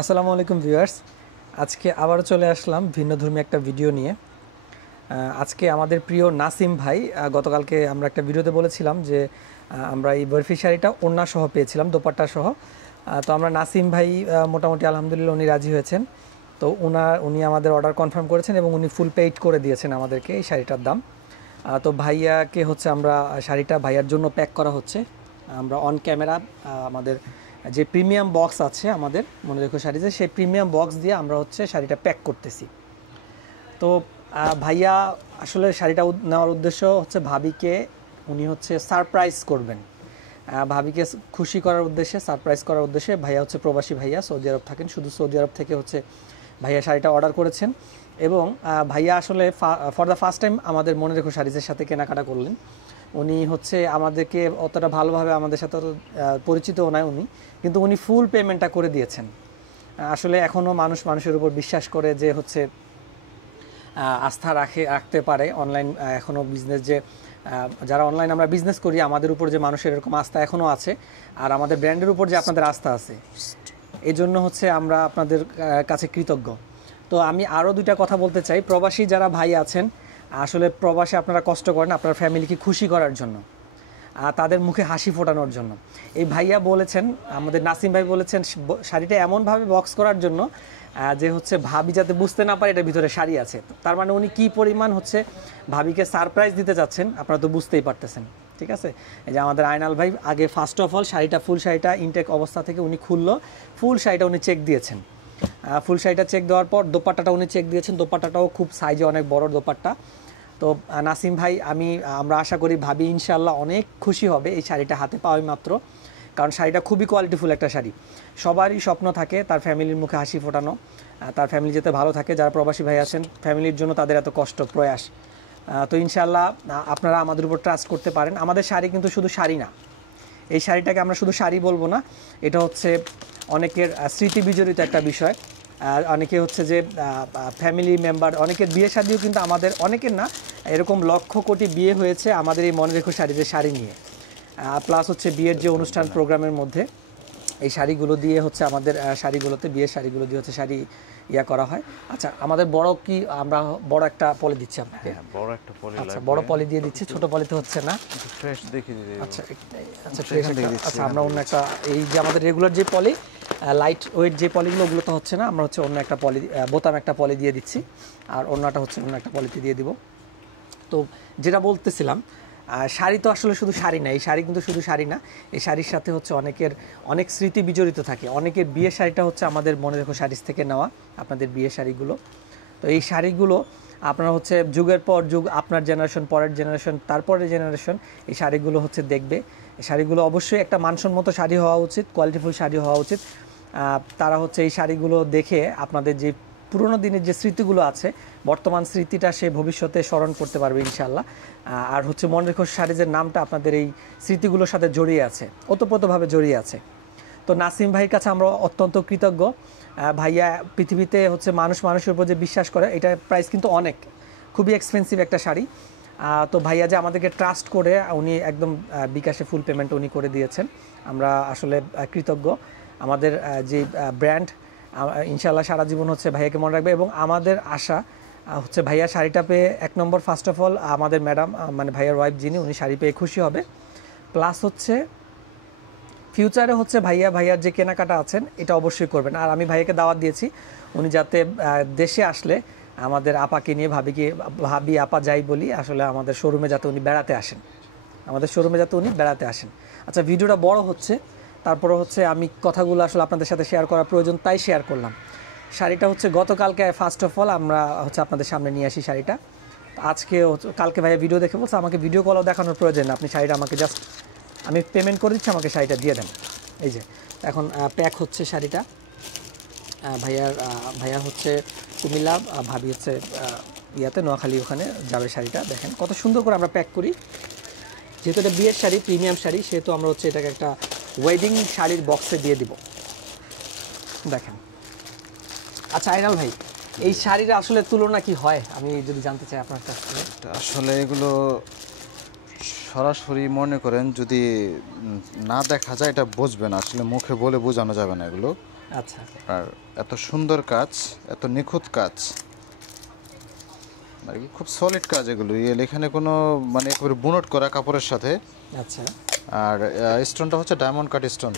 আসসালামু আলাইকুম ভিউয়ার্স। আজকে আবারও চলে আসলাম ভিন্নধর্মী একটা ভিডিও নিয়ে। আজকে আমাদের প্রিয় নাসিম ভাই, গতকালকে আমরা একটা ভিডিওতে বলেছিলাম যে আমরা এই বরফি শাড়িটা ওড়না সহ পেয়েছিলাম, দোপাট্টা সহ। তো আমরা নাসিম ভাই মোটামুটি আলহামদুলিল্লাহ উনি রাজি হয়েছেন। তো উনি আমাদের অর্ডার কনফার্ম করেছেন এবং উনি ফুল পেইড করে দিয়েছেন আমাদেরকে এই শাড়িটার দাম। তো ভাইয়াকে হচ্ছে আমরা শাড়িটা ভাইয়ার জন্য প্যাক করা হচ্ছে। আমরা অন ক্যামেরা আমাদের যে প্রিমিয়াম বক্স আছে আমাদের মনে রেখো শাড়িতে, সেই প্রিমিয়াম বক্স দিয়ে আমরা হচ্ছে শাড়িটা প্যাক করতেছি। তো ভাইয়া আসলে শাড়িটা নেওয়ার উদ্দেশ্য হচ্ছে ভাবিকে উনি হচ্ছে সারপ্রাইজ করবেন। ভাবিকে খুশি করার উদ্দেশ্যে, সারপ্রাইজ করার উদ্দেশ্যে ভাইয়া হচ্ছে প্রবাসী ভাইয়া, সৌদি আরব থাকেন, শুধু সৌদি আরব থেকে হচ্ছে ভাইয়া শাড়িটা অর্ডার করেছেন। এবং ভাইয়া আসলে ফর দ্য ফার্স্ট টাইম আমাদের মনে রেখো শাড়িজের সাথে কেনাকাটা করলেন। উনি হচ্ছে আমাদেরকে অতটা ভালোভাবে আমাদের সাথে পরিচিতও নয় উনি, কিন্তু উনি ফুল পেমেন্টটা করে দিয়েছেন। আসলে এখনও মানুষের উপর বিশ্বাস করে যে হচ্ছে আস্থা রাখতে পারে অনলাইন এখনও বিজনেস, যে যারা অনলাইন আমরা বিজনেস করি আমাদের উপর যে মানুষের এরকম আস্থা এখনও আছে, আর আমাদের ব্র্যান্ডের উপর যে আপনাদের আস্থা আছে, এই জন্য হচ্ছে আমরা আপনাদের কাছে কৃতজ্ঞ। তো আমি আরও দুইটা কথা বলতে চাই। প্রবাসী যারা ভাই আছেন, আসলে প্রবাসে আপনারা কষ্ট করেন আপনার ফ্যামিলিকে খুশি করার জন্য, তাদের মুখে হাসি ফোটানোর জন্য। এই ভাইয়া বলেছেন, আমাদের নাসিম ভাই বলেছেন শাড়িটা এমনভাবে বক্স করার জন্য যে হচ্ছে ভাবি যাতে বুঝতে না পারে এটার ভিতরে শাড়ি আছে। তার মানে উনি কী পরিমাণ হচ্ছে ভাবিকে সারপ্রাইজ দিতে যাচ্ছেন আপনারা তো বুঝতেই পারতেছেন। ঠিক আছে, এই যে আমাদের আয়নাল ভাই আগে ফার্স্ট অফ অল শাড়িটা, ফুল শাড়িটা ইনটেক অবস্থা থেকে উনি খুললো, ফুল শাড়িটা উনি চেক দিয়েছেন। ফুল শাড়িটা চেক দেওয়ার পর দোপাট্টাটা উনি চেক দিয়েছেন। দোপাট্টাটাও খুব সাইজে অনেক বড় দোপাট্টা। তো নাসিম ভাই আমরা আশা করি ভাবি ইনশাল্লাহ অনেক খুশি হবে এই শাড়িটা হাতে পাওয়াই মাত্র, কারণ শাড়িটা খুবই কোয়ালিটিফুল একটা শাড়ি। সবারই স্বপ্ন থাকে তার ফ্যামিলির মুখে হাসি ফোটানো, তার ফ্যামিলি যাতে ভালো থাকে, যারা প্রবাসী ভাই আছেন ফ্যামিলির জন্য তাদের এত কষ্ট প্রয়াস। তো ইনশাল্লাহ আপনারা আমাদের উপর ট্রাস্ট করতে পারেন। আমাদের শাড়ি কিন্তু শুধু শাড়ি না, এই শাড়িটাকে আমরা শুধু শাড়ি বলবো না, এটা হচ্ছে অনেকের স্মৃতি বিজড়িত একটা বিষয়। অনেকে হচ্ছে যে ফ্যামিলি মেম্বার, অনেকের বিয়ে শাদিও কিন্তু আমাদের, অনেকের না, এরকম লক্ষ কোটি বিয়ে হয়েছে আমাদের এই মনে রেখো শাড়ি যে শাড়ি নিয়ে। প্লাস হচ্ছে বিয়ের যে অনুষ্ঠান প্রোগ্রামের মধ্যে এই শাড়িগুলো দিয়ে হচ্ছে আমাদের শাড়িগুলোতে, বিয়ের শাড়িগুলো দিয়ে হচ্ছে শাড়ি করা হয়। আচ্ছা, আমাদের বড় কি আমরা বড় একটা পলি দিচ্ছি আপনাকে? বড় একটা পলি, আচ্ছা বড় পলি দিয়ে দিচ্ছি, ছোট পলিতে হচ্ছে না। ফ্রেশ দেখে দিই। আচ্ছা আচ্ছা ফ্রেশ। আচ্ছা আমরা অন্য একটা, এই যে আমাদের রেগুলার যে পলি লাইট ওয়েট যে পলিগুলো, ওগুলো তো হচ্ছে না, আমরা হচ্ছে অন্য একটা পলি, বোতাম একটা পলি দিয়ে দিচ্ছি, আর অন্যটা হচ্ছে অন্য একটা পলিতে দিয়ে দিব। তো যেটা বলতেছিলাম, শাড়ি তো আসলে শুধু শাড়ি না, এই শাড়ি কিন্তু শুধু শাড়ি না, এই শাড়ির সাথে হচ্ছে অনেক স্মৃতি বিজড়িত থাকে। অনেকের বিয়ের শাড়িটা হচ্ছে আমাদের মনে রেখো শাড়ির থেকে নেওয়া, আপনাদের বিয়ের শাড়িগুলো। তো এই শাড়িগুলো আপনারা হচ্ছে যুগের পর যুগ, আপনার জেনারেশন, পরের জেনারেশন, তারপরের জেনারেশন এই শাড়িগুলো হচ্ছে দেখবে। এই শাড়িগুলো অবশ্যই একটা মানসম্মত শাড়ি হওয়া উচিত, কোয়ালিটিফুল শাড়ি হওয়া উচিত। তারা হচ্ছে এই শাড়িগুলো দেখে আপনাদের যে পুরোনো দিনের যে স্মৃতিগুলো আছে, বর্তমান স্মৃতিটা সে ভবিষ্যতে স্মরণ করতে পারবে ইনশাল্লাহ। আর হচ্ছে মনে রেখো শাড়িজের নামটা আপনাদের এই স্মৃতিগুলোর সাথে জড়িয়ে আছে, ওতপ্রোতভাবে জড়িয়ে আছে। তো নাসিম ভাইয়ের কাছে আমরা অত্যন্ত কৃতজ্ঞ। ভাইয়া পৃথিবীতে হচ্ছে মানুষের উপর যে বিশ্বাস করে, এটার প্রাইস কিন্তু অনেক, খুবই এক্সপেন্সিভ একটা শাড়ি। তো ভাইয়া যে আমাদেরকে ট্রাস্ট করে উনি একদম বিকাশে ফুল পেমেন্ট উনি করে দিয়েছেন, আমরা আসলে কৃতজ্ঞ। আমাদের যে ব্র্যান্ড ইনশাল্লাহ সারা জীবন হচ্ছে ভাইয়াকে মনে রাখবে, এবং আমাদের আশা হচ্ছে ভাইয়া শাড়িটা পেয়ে এক নম্বর, ফার্স্ট অফ অল আমাদের ম্যাডাম মানে ভাইয়ার ওয়াইফ যিনি, উনি শাড়ি পেয়ে খুশি হবে। প্লাস হচ্ছে ফিউচারে হচ্ছে ভাইয়ার যে কেনাকাটা আছেন এটা অবশ্যই করবেন। আর আমি ভাইয়াকে দাওয়াত দিয়েছি উনি যাতে দেশে আসলে আমাদের আপাকে নিয়ে, ভাবি আপা যাই বলি, আসলে আমাদের শোরুমে যাতে উনি বেড়াতে আসেন। আচ্ছা ভিডিওটা বড় হচ্ছে, তারপরে হচ্ছে আমি কথাগুলো আসলে আপনাদের সাথে শেয়ার করার প্রয়োজন তাই শেয়ার করলাম। শাড়িটা হচ্ছে গতকালকে ফার্স্ট অফ অল আমরা হচ্ছে আপনাদের সামনে নিয়ে আসি শাড়িটা। আজকে কালকে ভাইয়া ভিডিও দেখে বলছে আমাকে ভিডিও কলও দেখানোর প্রয়োজন না, আপনি শাড়িটা আমাকে জাস্ট, আমি পেমেন্ট করে দিচ্ছি, আমাকে শাড়িটা দিয়ে দেন। এই যে এখন প্যাক হচ্ছে শাড়িটা। ভাইয়া হচ্ছে কুমিল্লা, ভাবি হচ্ছে নোয়াখালী, ওখানে যাবে শাড়িটা। দেখেন কত সুন্দর করে আমরা প্যাক করি, যেহেতু এটা বিয়ের শাড়ি, প্রিমিয়াম শাড়ি, সেহেতু আমরা হচ্ছে এটাকে একটা ওয়েডিং শাড়ির বক্সে দিয়ে দিব। দেখেন। আচ্ছা আইনাল ভাই, এই শাড়ির আসলে তুলনা কি হয় আমি যদি জানতে চাই আপনার কাছ থেকে? আসলে এগুলো সরাসরি মনে করেন যদি না দেখা যায় এটা বুঝবেন, আসলে মুখে বলে বোঝানো যাবে না এগুলো। আচ্ছা আর এত সুন্দর কাজ, এত নিখুঁত কাজ, মানে খুব সলিড কাজ এগুলো। এখানে কোনো মানে একেবারে বুনট করা কাপড়ের সাথে। আচ্ছা আর স্টোনটা হচ্ছে ডায়মন্ড কাট স্টোন।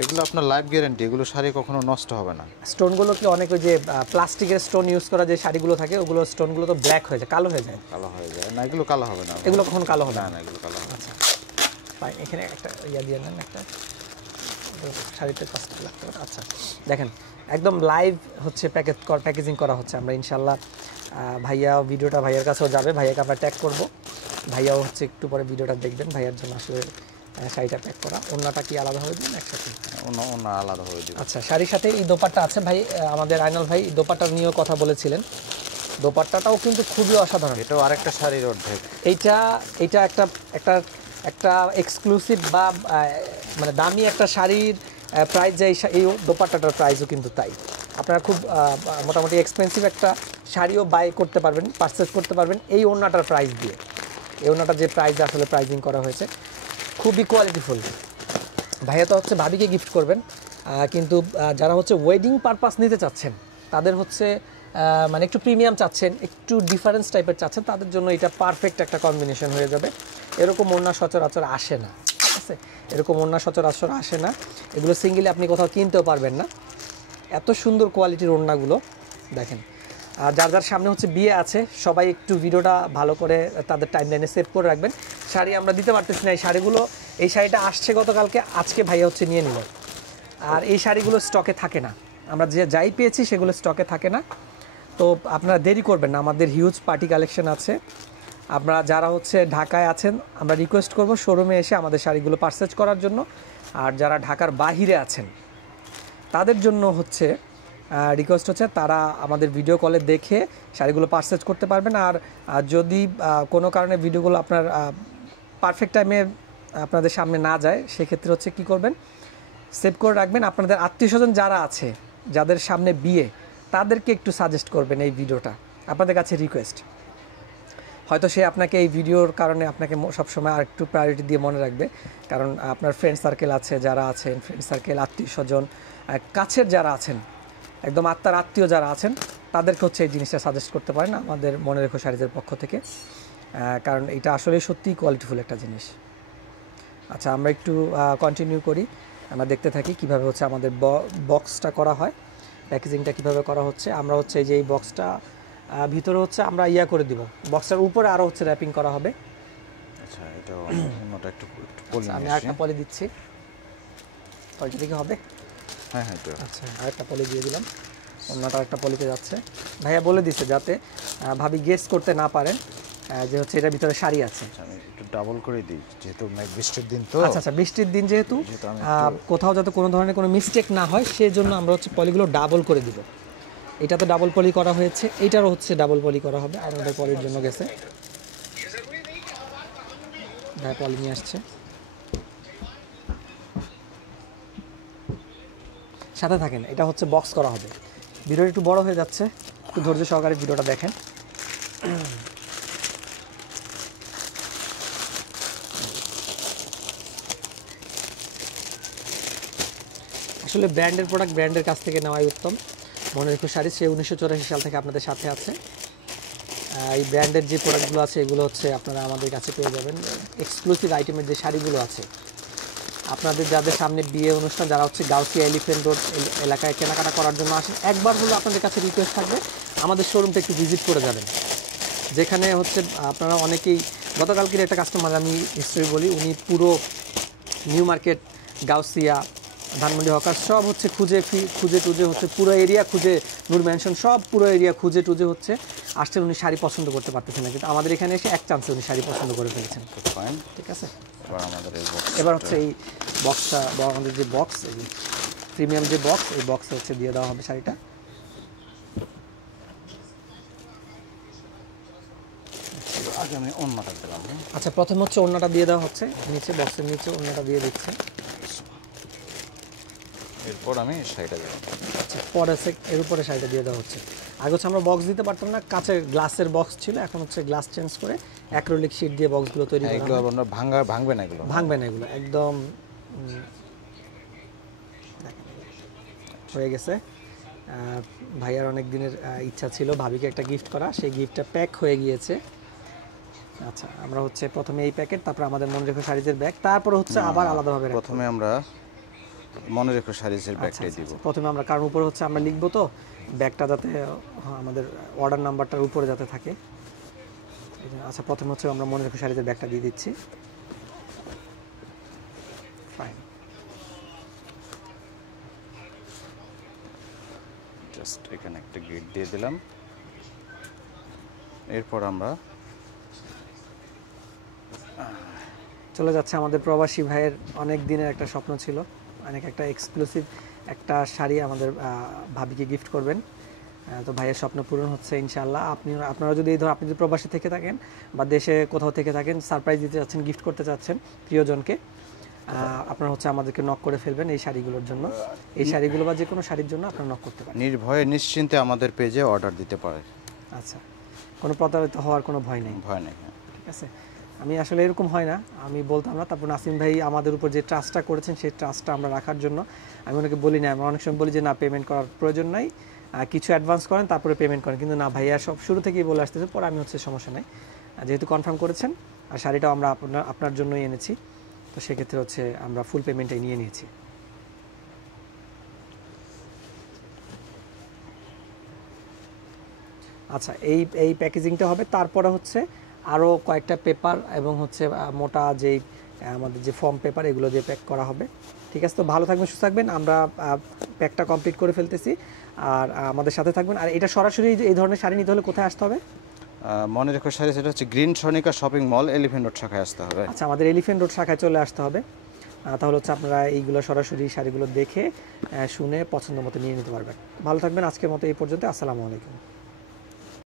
এগুলো আপনার লাইফ গ্যারান্টি, এগুলো শাড়ি কখনো নষ্ট হবে না। স্টোনগুলো কি অনেক ওই যে প্লাস্টিকের স্টোন ইউজ করা যে শাড়িগুলো থাকে ওগুলো স্টোনগুলো তো ব্ল্যাক হয়ে যায়, কালো হয়ে যায়। কালো হয়ে যায় না, এগুলো কালো হবে না। এগুলো কখনো কালো হবে না না। না, এগুলো কালো হবে না। আচ্ছা ফাইন, এখানে একটা ইয়া দিয়ে নেন, একটা শাড়িতে 5 লাখ টাকা। আচ্ছা দেখেন একদম লাইভ হচ্ছে প্যাকেজিং করা হচ্ছে। আমরা ইনশাল্লাহ ভাইয়া ভিডিওটা ভাইয়ার কাছেও যাবে, ভাইয়াকে আমরা ট্যাগ করব, ভাইয়াও হচ্ছে একটু পরে ভিডিওটা দেখবেন। ভাইয়ার জন্য আসলে শাড়িটা প্যাক করা, ওন্নাটা কি আলাদা হয়ে দিন একসাথে? অন্য আলাদা হয়ে যাবে। আচ্ছা শাড়ির সাথে এই দোপাট্টা আছে ভাই, আমাদের আইনাল ভাই দোপাট্টা নিয়েও কথা বলেছিলেন। দোপাট্টাটাও কিন্তু খুবই অসাধারণ। এটাও আরেকটা শাড়ির অর্ধেক। এইটা একটা একটা একটা এক্সক্লুসিভ বা মানে দামি একটা শাড়ির প্রাইস, যে এই দোপাট্টাটার প্রাইসও কিন্তু তাই। আপনারা খুব মোটামুটি এক্সপেন্সিভ একটা শাড়িও বাই করতে পারবেন, পারচেস করতে পারবেন এই ওড়নাটার প্রাইস দিয়ে। এই ওড়নাটার যে প্রাইস আসলে প্রাইজিং করা হয়েছে খুবই কোয়ালিটিফুল। ভাইয়া তো হচ্ছে ভাবিকে গিফট করবেন, কিন্তু যারা হচ্ছে ওয়েডিং পারপাস নিতে চাচ্ছেন, তাদের হচ্ছে মানে একটু প্রিমিয়াম চাচ্ছেন, একটু ডিফারেন্স টাইপের চাচ্ছেন, তাদের জন্য এটা পারফেক্ট একটা কম্বিনেশন হয়ে যাবে। এরকম ওড়না সচরাচর আসে না, ঠিক আছে? এরকম ওড়না সচরাচর আসে না, এগুলো সিঙ্গেলি আপনি কোথাও কিনতেও পারবেন না। এত সুন্দর কোয়ালিটির ওড়নাগুলো দেখেন। আর যার যার সামনে হচ্ছে বিয়ে আছে, সবাই একটু ভিডিওটা ভালো করে তাদের টাইমলাইনে সেভ করে রাখবেন। শাড়ি আমরা দিতে পারতেছি না, এই শাড়িগুলো, এই শাড়িটা আসছে গতকালকে, আজকে ভাইয়া হচ্ছে নিয়ে নিল। আর এই শাড়িগুলো স্টকে থাকে না, আমরা যাই পেয়েছি সেগুলো স্টকে থাকে না। তো আপনারা দেরি করবেন না, আমাদের হিউজ পার্টি কালেকশন আছে। আপনারা যারা হচ্ছে ঢাকায় আছেন, আমরা রিকোয়েস্ট করব শোরুমে এসে আমাদের শাড়িগুলো পারচেজ করার জন্য। আর যারা ঢাকার বাহিরে আছেন তাদের জন্য হচ্ছে রিকোয়েস্ট হচ্ছে তারা আমাদের ভিডিও কলে দেখে শাড়িগুলো পারচেজ করতে পারবেন। আর যদি কোনো কারণে ভিডিওগুলো আপনার পারফেক্ট টাইমে আপনাদের সামনে না যায়, সেক্ষেত্রে হচ্ছে কী করবেন, সেভ করে রাখবেন। আপনাদের আত্মীয়স্বজন যারা আছে, যাদের সামনে বিয়ে, তাদেরকে একটু সাজেস্ট করবেন এই ভিডিওটা, আপনাদের কাছে রিকোয়েস্ট। হয়তো সে আপনাকে এই ভিডিওর কারণে আপনাকে সবসময় আর একটু প্রায়োরিটি দিয়ে মনে রাখবে, কারণ আপনার ফ্রেন্ড সার্কেল আছে, যারা আছেন ফ্রেন্ড সার্কেল, আত্মীয়স্বজন, কাছের যারা আছেন, একদম আত্মার আত্মীয় যারা আছেন, তাদেরকে হচ্ছে এই জিনিসটা সাজেস্ট করতে পারেন আমাদের মনে রেখো শাড়িজের পক্ষ থেকে, কারণ এটা আসলে সত্যিই কোয়ালিটিফুল একটা জিনিস। আচ্ছা আমরা একটু কন্টিনিউ করি, আমরা দেখতে থাকি কিভাবে হচ্ছে আমাদের বক্সটা করা হয়, প্যাকেজিংটা কিভাবে করা হচ্ছে। আমরা হচ্ছে এই যে এই বক্সটা ভিতরে হচ্ছে আমরা ইয়া করে দিব, বক্সটার উপরে আরও হচ্ছে র্যাপিং করা হবে। আচ্ছা এটা অন্যটা একটু পলি আমি নিয়ে আরেকটা পলি দিচ্ছি, পলিটা দিকে হবে। হ্যাঁ হ্যাঁ এটা আচ্ছা আরেকটা পলি দিয়ে দিলাম, অন্যটা একটা পলিতে যাচ্ছে। ভাইয়া বলে দিচ্ছে যাতে ভাবি গেস করতে না পারেন যে হচ্ছে এটার ভিতরে শাড়ি আছে। আমি একটু ডাবল করে দিই, যেহেতু বৃষ্টির দিন তো। আচ্ছা আচ্ছা বৃষ্টির দিন যেহেতু কোথাও যাতে কোনো ধরনের কোনো মিস্টেক না হয়, সেজন্য আমরা হচ্ছে পলিগুলো ডাবল করে দিব। এটা তো ডাবল পলি করা হয়েছে, এইটারও হচ্ছে ডাবল পলি করা হবে। আর ওদের পলির জন্য গেছে, ভাই পলি নিয়ে আসছে। সাথে থাকেন, এটা হচ্ছে বক্স করা হবে। ভিডিওটা একটু বড় হয়ে যাচ্ছে, একটু ধৈর্য সহকারে ভিডিওটা দেখেন। আসলে ব্র্যান্ডের প্রোডাক্ট ব্র্যান্ডের কাছ থেকে নেওয়াই উত্তম। মনে রেখো শাড়ি সে 1984 সাল থেকে আপনাদের সাথে আছে। এই ব্র্যান্ডের যে প্রোডাক্টগুলো আছে এগুলো হচ্ছে আপনারা আমাদের কাছে পেয়ে যাবেন। এক্সক্লুসিভ আইটেমের যে শাড়িগুলো আছে, আপনাদের যাদের সামনে বিয়ে অনুষ্ঠান, যারা হচ্ছে গাউসিয়া এলিফ্যান্ট রোড এলাকায় কেনাকাটা করার জন্য আসেন, একবার হলো আপনাদের কাছে রিকোয়েস্ট থাকবে আমাদের শোরুমটা একটু ভিজিট করে যাবেন। যেখানে হচ্ছে আপনারা অনেকেই, গতকালকের একটা কাস্টমার আমি হিস্ট্রি বলি, উনি পুরো new market, Gausia, Dhanmondi hawker সব হচ্ছে খুঁজে টুজে হচ্ছে পুরো এরিয়া খুঁজে, নূর ম্যানশন সব পুরো এরিয়া খুঁজে টুজে হচ্ছে আসছেন। উনি শাড়ি পছন্দ করতে পারতেছেন না, কিন্তু আমাদের এখানে এসে এক চান্সে উনি শাড়ি পছন্দ করে ফেলেছেন। ফাইন। ঠিক আছে, এবার এবার আমাদের এই হচ্ছে এই বক্সটা, আমাদের যে বক্স, এই প্রিমিয়াম যে বক্স, এই বক্সে হচ্ছে দিয়ে দেওয়া হবে শাড়িটা। আগে আমি অন্যটা দিলাম। আচ্ছা প্রথমে হচ্ছে ওড়নাটা দিয়ে দেওয়া হচ্ছে নিচে, বক্সের নিচে ওড়নাটা দিয়ে দিচ্ছে। এরপর আমি শাড়িটা দিলাম। আচ্ছা পরে এর উপরে শাড়িটা দিয়ে দেওয়া হচ্ছে। আগে হচ্ছে আমরা বক্স দিতে পারতাম না, কাঁচের গ্লাসের বক্স ছিল, এখন হচ্ছে গ্লাস চেঞ্জ করে অ্যাক্রিলিক শীট দিয়ে বক্সগুলো তৈরি করা হয়। এগুলো আপনার ভাঙবে না, এগুলো ভাঙবে না, এগুলো একদম হয়ে গেছে। ভাইয়ার অনেক দিনের ইচ্ছা ছিল ভাবিকে একটা গিফট করা, সেই গিফটটা প্যাক হয়ে গিয়েছে। আচ্ছা, আমরা হচ্ছে প্রথমে এই প্যাকেট, তারপর আমাদের মনে রেখো শাড়িজের ব্যাগ, তারপর হচ্ছে আবার আলাদাভাবে রাখবো। প্রথমে আমরা মনে রেখো শাড়িজের ব্যাগটাই দিব। প্রথমে আমরা, কারণ উপরে হচ্ছে আমরা লিখবো তো, ব্যাগটা যাতে আমাদের অর্ডার নাম্বারটার উপরে যাতে থাকে। আচ্ছা, প্রথমে হচ্ছে আমরা মনে রেখো শাড়িজের ব্যাগটা দিয়ে দিচ্ছি। ফাইন। জাস্ট এখানে একটা গিট দিয়ে দিলাম। এরপর আমরা চলে যাচ্ছে আমাদের প্রবাসী ভাইয়ের অনেক দিনের একটা স্বপ্ন ছিল, অনেক একটা এক্সক্লুসিভ একটা শাড়ি আমাদের ভাবিকে গিফট করবেন। তো ভাইয়ের স্বপ্ন পূরণ হচ্ছে ইনশাআল্লাহ। আপনারা যদি আপনি যদি প্রবাসী থেকে থাকেন বা দেশে কোথাও থেকে থাকেন, সারপ্রাইজ দিতে চাচ্ছেন, গিফট করতে চাচ্ছেন প্রিয়জনকে, আপনারা হচ্ছে আমাদেরকে নক করে ফেলবেন এই শাড়িগুলোর জন্য। এই শাড়িগুলো বা যে কোনো শাড়ির জন্য আপনারা নক করতে পারেন। নির্ভয়ে নিশ্চিন্তে আমাদের পেজে অর্ডার দিতে পারে। আচ্ছা, কোনো প্রতারিত হওয়ার কোনো ভয় নেই। ভয় নেই। ঠিক আছে, আমি আসলে এরকম হয় না, আমি বলতাম না। তারপর নাসিম ভাই আমাদের উপর যে ট্রাস্টটা করেছেন, সেই ট্রাস্টটা আমরা রাখার জন্য আমি ওনাকে বলি না, আমরা অনেক সময় বলি যে না, পেমেন্ট করার প্রয়োজন নাই, কিছু অ্যাডভান্স করেন তারপরে পেমেন্ট করেন, কিন্তু না, ভাইয়া সব শুরু থেকেই বলে আসতেছে। পরে আমি হচ্ছে সমস্যা নাই, যেহেতু কনফার্ম করেছেন আর শাড়িটাও আমরা আপনার জন্যই এনেছি, তো সেক্ষেত্রে হচ্ছে আমরা ফুল পেমেন্টটাই নিয়ে নিয়েছি। আচ্ছা, এই প্যাকেজিংটা হবে, তারপরে হচ্ছে আরও কয়েকটা পেপার এবং হচ্ছে মোটা যেই আমাদের যে ফর্ম পেপার, এগুলো দিয়ে প্যাক করা হবে। ঠিক আছে, তো ভালো থাকবেন, সুস্থ থাকবেন। আমরা প্যাকটা কমপ্লিট করে ফেলতেছি, আর আমাদের সাথে থাকবেন। আর এটা সরাসরি এই ধরনের শাড়ি নিতে হলে কোথায় আসতে হবে? মনে রেখো শাড়ি, সেটা হচ্ছে green Sonica shopping mall, elephant road শাখায় আসতে হবে। আচ্ছা, আমাদের এলিফ্যান্ট রোড শাখায় চলে আসতে হবে। তাহলে হচ্ছে আপনারা এইগুলো সরাসরি শাড়িগুলো দেখে শুনে পছন্দ মতো নিয়ে নিতে পারবেন। ভালো থাকবেন, আজকের মতো এই পর্যন্ত। আসসালামু আলাইকুম।